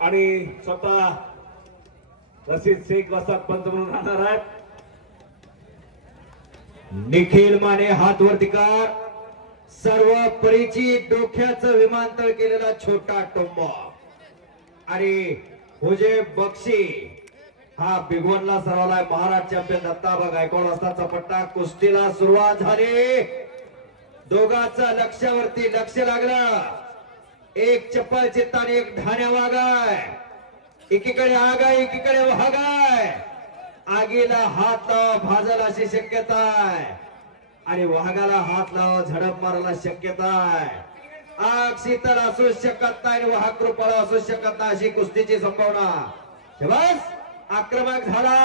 आणि स्वतः रशीद शेख वस्ताद पंच म्हणून राहणार आहेत. निखिल माने हात वरती कर. सर्व परिचित डोक्याचं विमानतळ केलेला छोटा टोंबा आणि हुजे बक्षी हा बिगवनला सरवलाय. महाराष्ट्र चॅम्पियन दत्ताबा गायकवाड वस्तादचा पट्टा. कुस्तीला सुरुवात झाली. दोघांचं लक्ष्यावरती लक्ष लागलं. एक चप्पल चित्ताने एक ढाण्या वागाय. एकीकडे आग आहे एकीकडे वाघ आहे. आगीला हात लावा भाजल अशी शक्यता आहे आणि वाघाला हात लावा झडप मारायला शक्यता आहे. आग शीतल असू शकत नाही आणि वाघ कृपळ असू शकत नाही अशी कुस्तीची संभावना. बस आक्रमक झाला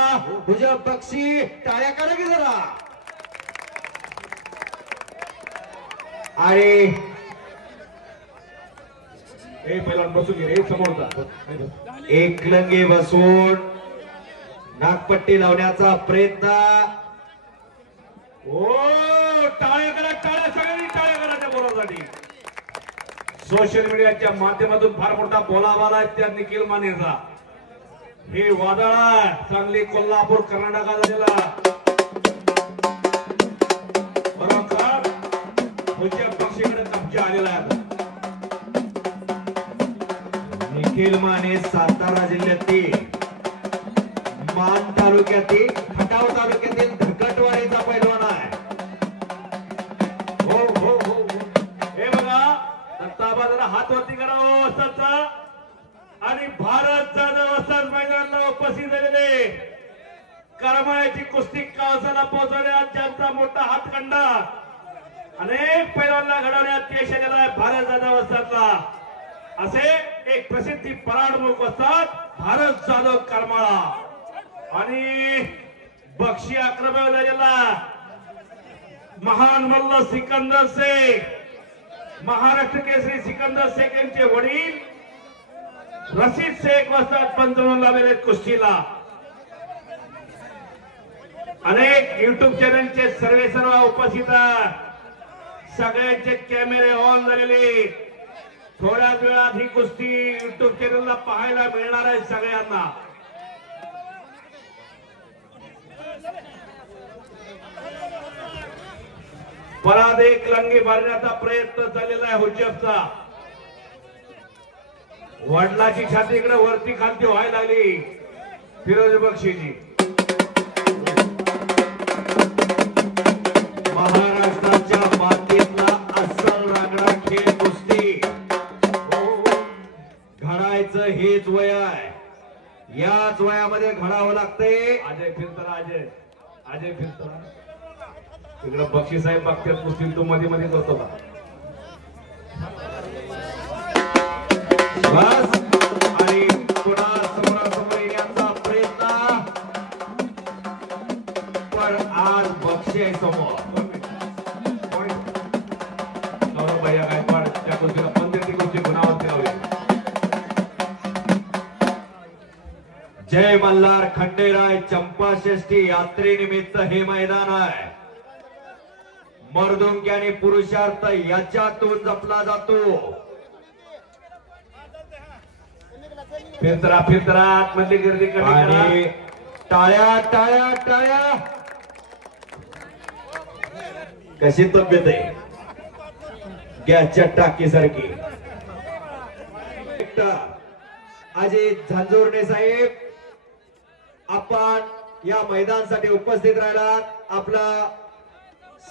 हुजब बक्षी. टाळ्या करा की जरा. आणि पहिला बसून घे रे समोरचा. एकलंगी बसून नागपट्टी लावण्याचा प्रयत्न. ओ टाळ्या करा टाळ्या सगळ्यांनी टाळ्या करा त्या बोलासाठी. सोशल मीडियाच्या माध्यमातून फार मोठा बोलावा आहे त्या निखिल मानेचा. हे वादळ सांगली कोल्हापूर कर्नाटकात झालेला बरोबर हुजब बक्षीकडे कब्जा आलेला आहे. निखिल माने सातारा जिल्ह्यातील मान तालुक्यातील खटाव तालुक्यातील धकटवाडीचा पैलवान आहे. हो हो हो हे बघा दत्ताबा जरा हात वरती करा वस्तादचा. आणि भारत जाधव वस्ताद मैदानाला उपस्थित झालेले करमाळ्याची कुस्ती काळजाला पोहोचवण्यात ज्यांचा मोठा हातखंडा अनेक पैलवानांना घडवण्यात यश आलेला आहे भारत जाधव वस्तादला. असे एक प्रसिद्धी पराडमुख वस्ताद भारत जाधव करमाळा. आणि बक्षी आक्रमक झालेला महान मल्ल सिकंदर शेख. महाराष्ट्र केसरी सिकंदर शेख यांचे वडील रशीद शेख वस्ताद पंच म्हणून लावलेले कुस्तीला. अनेक युट्यूब चॅनलचे सर्व उपस्थित सगळ्यांचे कॅमेरे ऑन झालेले. थोड्याच वेळात ही कुस्ती युट्यूब चॅनलला पाहायला मिळणार आहे सगळ्यांना. परत एक लंगी भरण्याचा प्रयत्न चाललेला आहे हुजबचा. वडिलाची छाती इकडे वरती खालती व्हायला लागली फिरोज बक्षीची. महाराष्ट्राच्या मातीतला अस्सल रांगडा खेळ कुस्ती घडायचं हेच वय आहे. याच वयामध्ये घडावं लागतंय. अजय फिरतरा अजय फिरतरा तिकडे बक्षी साहेब बघतात कुस्ती तू मध्ये मध्ये करतो का. बस आणि पुन्हा समोरासमोर येण्याचा प्रयत्न. पण आज बक्षी आहे समोर. गौरव भैया गायकवाड त्या कुस्तीला पंचायती कुस्ती गुणावरती लावली. जय मल्हार खंडेराय चंपाषष्ठी यात्रेनिमित्त हे मैदान आहे. मर्दुंगी आणि पुरुषार्थ याच्यातून जपला जातो. फिरतरा आतमधली गर्दी कमी आणि टाळ्या टाळ्या टाळ्या. कशी तब्येत आहे गॅसच्या टाकीसारखी. अजित झांजुर्णे साहेब आपण या मैदानासाठी उपस्थित राहिलात. आपला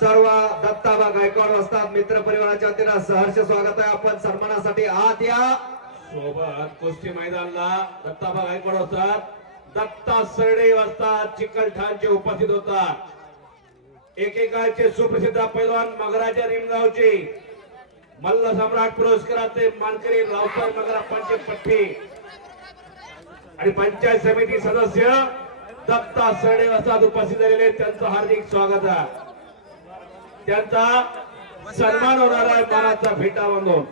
सर्व दत्ताबा गायकवाड वस्ताद मित्र परिवाराच्या वतीनं सहर्ष स्वागत आहे. आपण सन्मानासाठी आत या. सोबत कुस्ती मैदानला दत्ताबा गायकवाड वस्ताद दत्ता सरडे वस्ताद चिकलठाणचे उपस्थित होतात. एकेकाळचे सुप्रसिद्ध पैलवान मगराच्या निमगावचे मल्ल सम्राट पुरस्काराचे मानकरी रावसाहेब मगरा पंचपट्टी आणि पंचायत समिती सदस्य दत्ता सरडे वस्ताद उपस्थित झालेले त्यांचं हार्दिक स्वागत आहे. त्यांचा सन्मान होणार आहे मानाचा फेटा बांधून.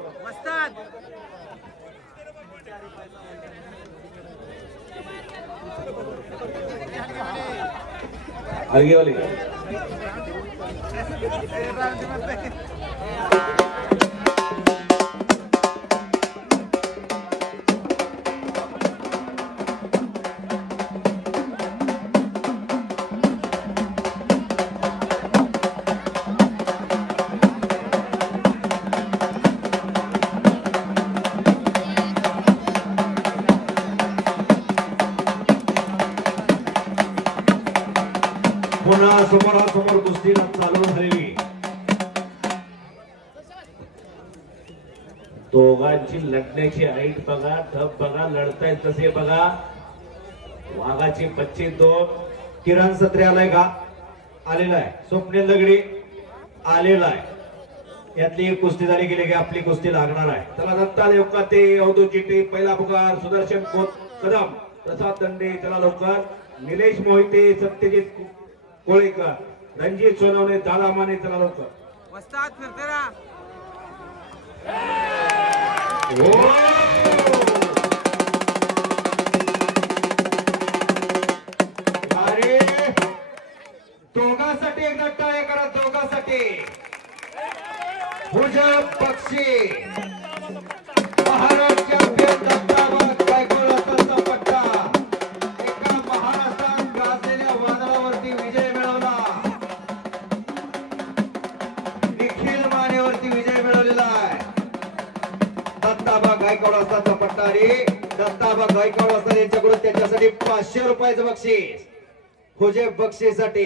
अलगेवाली पुन्हा समोरासमोर कुस्तीला चालू झालेली दोघांची लढण्याची हाईट बघा, धप बघा, लढतायत तसे बघा. वाघाची 25-2. किरण सत्रे आलाय का? आलेला आहे. स्वप्नील दगडी आलेला आहे. यातली एक कुस्ती झाली गेली की आपली कुस्ती लागणार आहे. चला दत्ता देवकाते अवधूतची टीम पहिला पुकार. सुदर्शन कदम, प्रसाद दंडे, चला लवकर. निलेश मोहिते, सत्यजित कोळेकर, रणजित सोनवणे, दादा माने, चला लवकर. वस्ताद फिरते रहा. अरे दोघांसाठी एकदा टाळ्या करा. दोघांसाठी. हुजब बक्षी महाराष्ट्र चॅम्पियन दत्ताभाग गायकवाड हाताचा पट्टा. एका महाराष्ट्रात गाजलेल्या वादळावरती विजय मिळवला. निखिल मानेवरती विजय मिळवलेला आहे. दत्ताभाग गायकवाड हाताचा पट्टा आणि दत्ताभाग गायकवाड यांच्याकडून त्याच्यासाठी 500 रुपयाचं बक्षीस. हुजब बक्षीसाठी